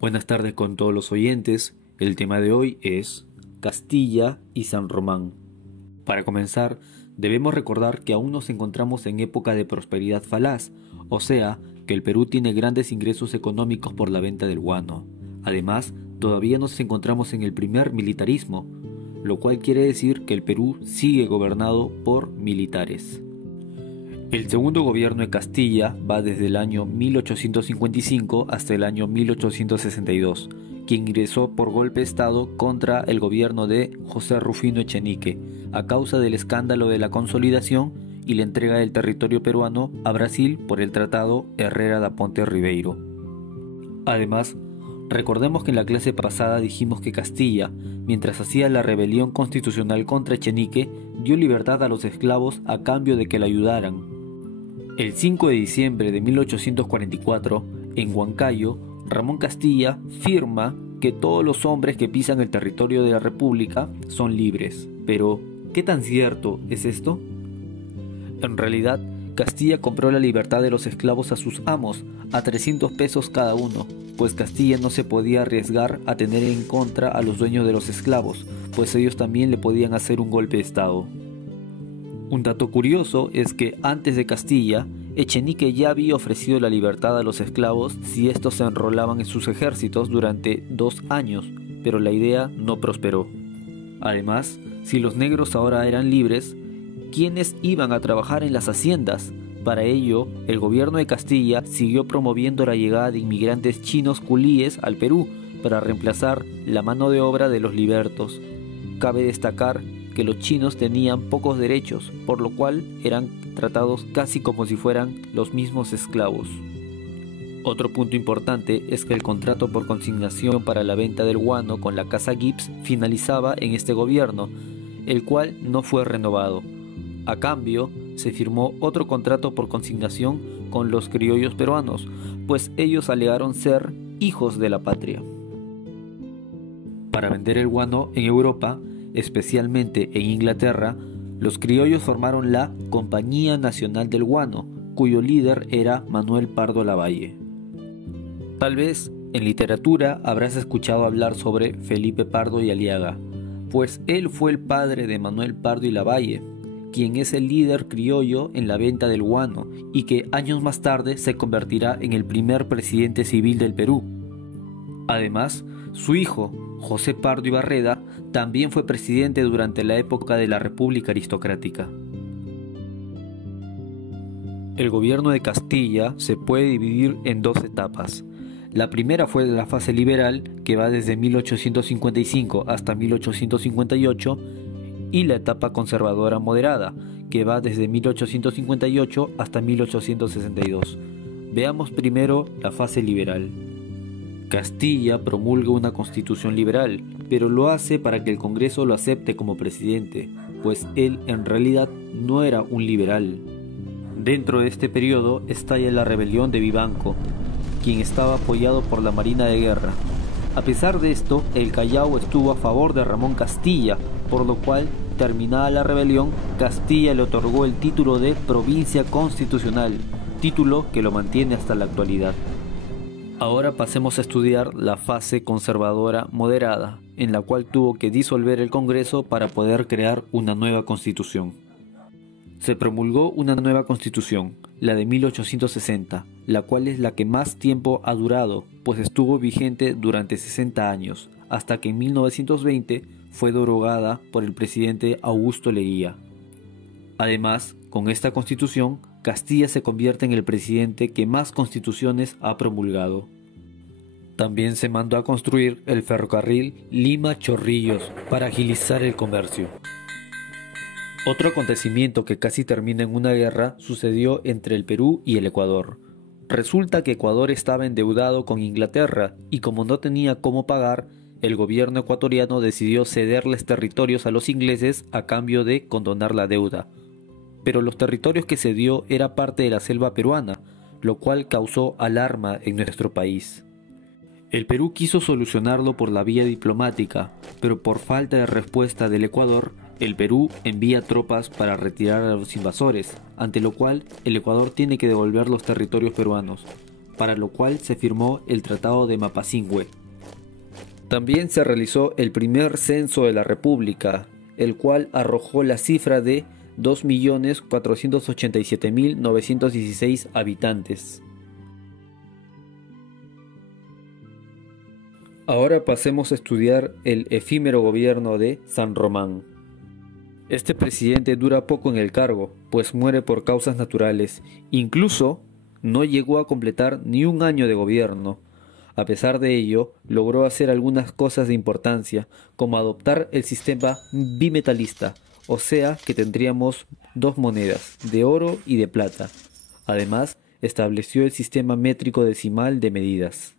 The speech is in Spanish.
Buenas tardes con todos los oyentes. El tema de hoy es Castilla y San Román. Para comenzar, debemos recordar que aún nos encontramos en época de prosperidad falaz, o sea, que el Perú tiene grandes ingresos económicos por la venta del guano. Además, todavía nos encontramos en el primer militarismo, lo cual quiere decir que el Perú sigue gobernado por militares. El segundo gobierno de Castilla va desde el año 1855 hasta el año 1862, quien ingresó por golpe de Estado contra el gobierno de José Rufino Echenique, a causa del escándalo de la consolidación y la entrega del territorio peruano a Brasil por el Tratado Herrera da Ponte Ribeiro. Además, recordemos que en la clase pasada dijimos que Castilla, mientras hacía la rebelión constitucional contra Echenique, dio libertad a los esclavos a cambio de que la ayudaran. El 5 de diciembre de 1844, en Huancayo, Ramón Castilla firma que todos los hombres que pisan el territorio de la República son libres. Pero, ¿qué tan cierto es esto? En realidad, Castilla compró la libertad de los esclavos a sus amos, a 300 pesos cada uno, pues Castilla no se podía arriesgar a tener en contra a los dueños de los esclavos, pues ellos también le podían hacer un golpe de Estado. Un dato curioso es que antes de Castilla, Echenique ya había ofrecido la libertad a los esclavos si estos se enrolaban en sus ejércitos durante 2 años, pero la idea no prosperó. Además, si los negros ahora eran libres, ¿quiénes iban a trabajar en las haciendas? Para ello, el gobierno de Castilla siguió promoviendo la llegada de inmigrantes chinos culíes al Perú para reemplazar la mano de obra de los libertos. Cabe destacar que los chinos tenían pocos derechos, por lo cual eran tratados casi como si fueran los mismos esclavos. Otro punto importante es que el contrato por consignación para la venta del guano con la Casa Gibbs finalizaba en este gobierno, el cual no fue renovado. A cambio, se firmó otro contrato por consignación con los criollos peruanos, pues ellos alegaron ser hijos de la patria. Para vender el guano en Europa, especialmente en Inglaterra, los criollos formaron la Compañía Nacional del Guano, cuyo líder era Manuel Pardo Lavalle. Tal vez en literatura habrás escuchado hablar sobre Felipe Pardo y Aliaga, pues él fue el padre de Manuel Pardo y Lavalle, quien es el líder criollo en la venta del guano y que años más tarde se convertirá en el primer presidente civil del Perú. Además, su hijo, José Pardo y Barreda, también fue presidente durante la época de la República Aristocrática. El gobierno de Castilla se puede dividir en 2 etapas. La primera fue la fase liberal, que va desde 1855 hasta 1858, y la etapa conservadora moderada, que va desde 1858 hasta 1862. Veamos primero la fase liberal. Castilla promulga una constitución liberal, pero lo hace para que el Congreso lo acepte como presidente, pues él en realidad no era un liberal. Dentro de este periodo estalla la rebelión de Vivanco, quien estaba apoyado por la Marina de Guerra. A pesar de esto, el Callao estuvo a favor de Ramón Castilla, por lo cual, terminada la rebelión, Castilla le otorgó el título de provincia constitucional, título que lo mantiene hasta la actualidad. Ahora pasemos a estudiar la fase conservadora moderada, en la cual tuvo que disolver el Congreso para poder crear una nueva constitución. Se promulgó una nueva constitución, la de 1860, la cual es la que más tiempo ha durado, pues estuvo vigente durante 60 años, hasta que en 1920 fue derogada por el presidente Augusto Leguía. Además, con esta constitución, Castilla se convierte en el presidente que más constituciones ha promulgado. También se mandó a construir el ferrocarril Lima-Chorrillos para agilizar el comercio. Otro acontecimiento que casi termina en una guerra sucedió entre el Perú y el Ecuador. Resulta que Ecuador estaba endeudado con Inglaterra y como no tenía cómo pagar, el gobierno ecuatoriano decidió cederles territorios a los ingleses a cambio de condonar la deuda. Pero los territorios que cedió era parte de la selva peruana, lo cual causó alarma en nuestro país. El Perú quiso solucionarlo por la vía diplomática, pero por falta de respuesta del Ecuador, el Perú envía tropas para retirar a los invasores, ante lo cual el Ecuador tiene que devolver los territorios peruanos. para lo cual se firmó el Tratado de Mapazingüe. También se realizó el primer censo de la República, el cual arrojó la cifra de 2.487.916 habitantes. Ahora pasemos a estudiar el efímero gobierno de San Román. Este presidente dura poco en el cargo, pues muere por causas naturales. Incluso no llegó a completar ni un año de gobierno. A pesar de ello, logró hacer algunas cosas de importancia, como adoptar el sistema bimetalista, o sea que tendríamos dos monedas, de oro y de plata. Además, estableció el sistema métrico decimal de medidas.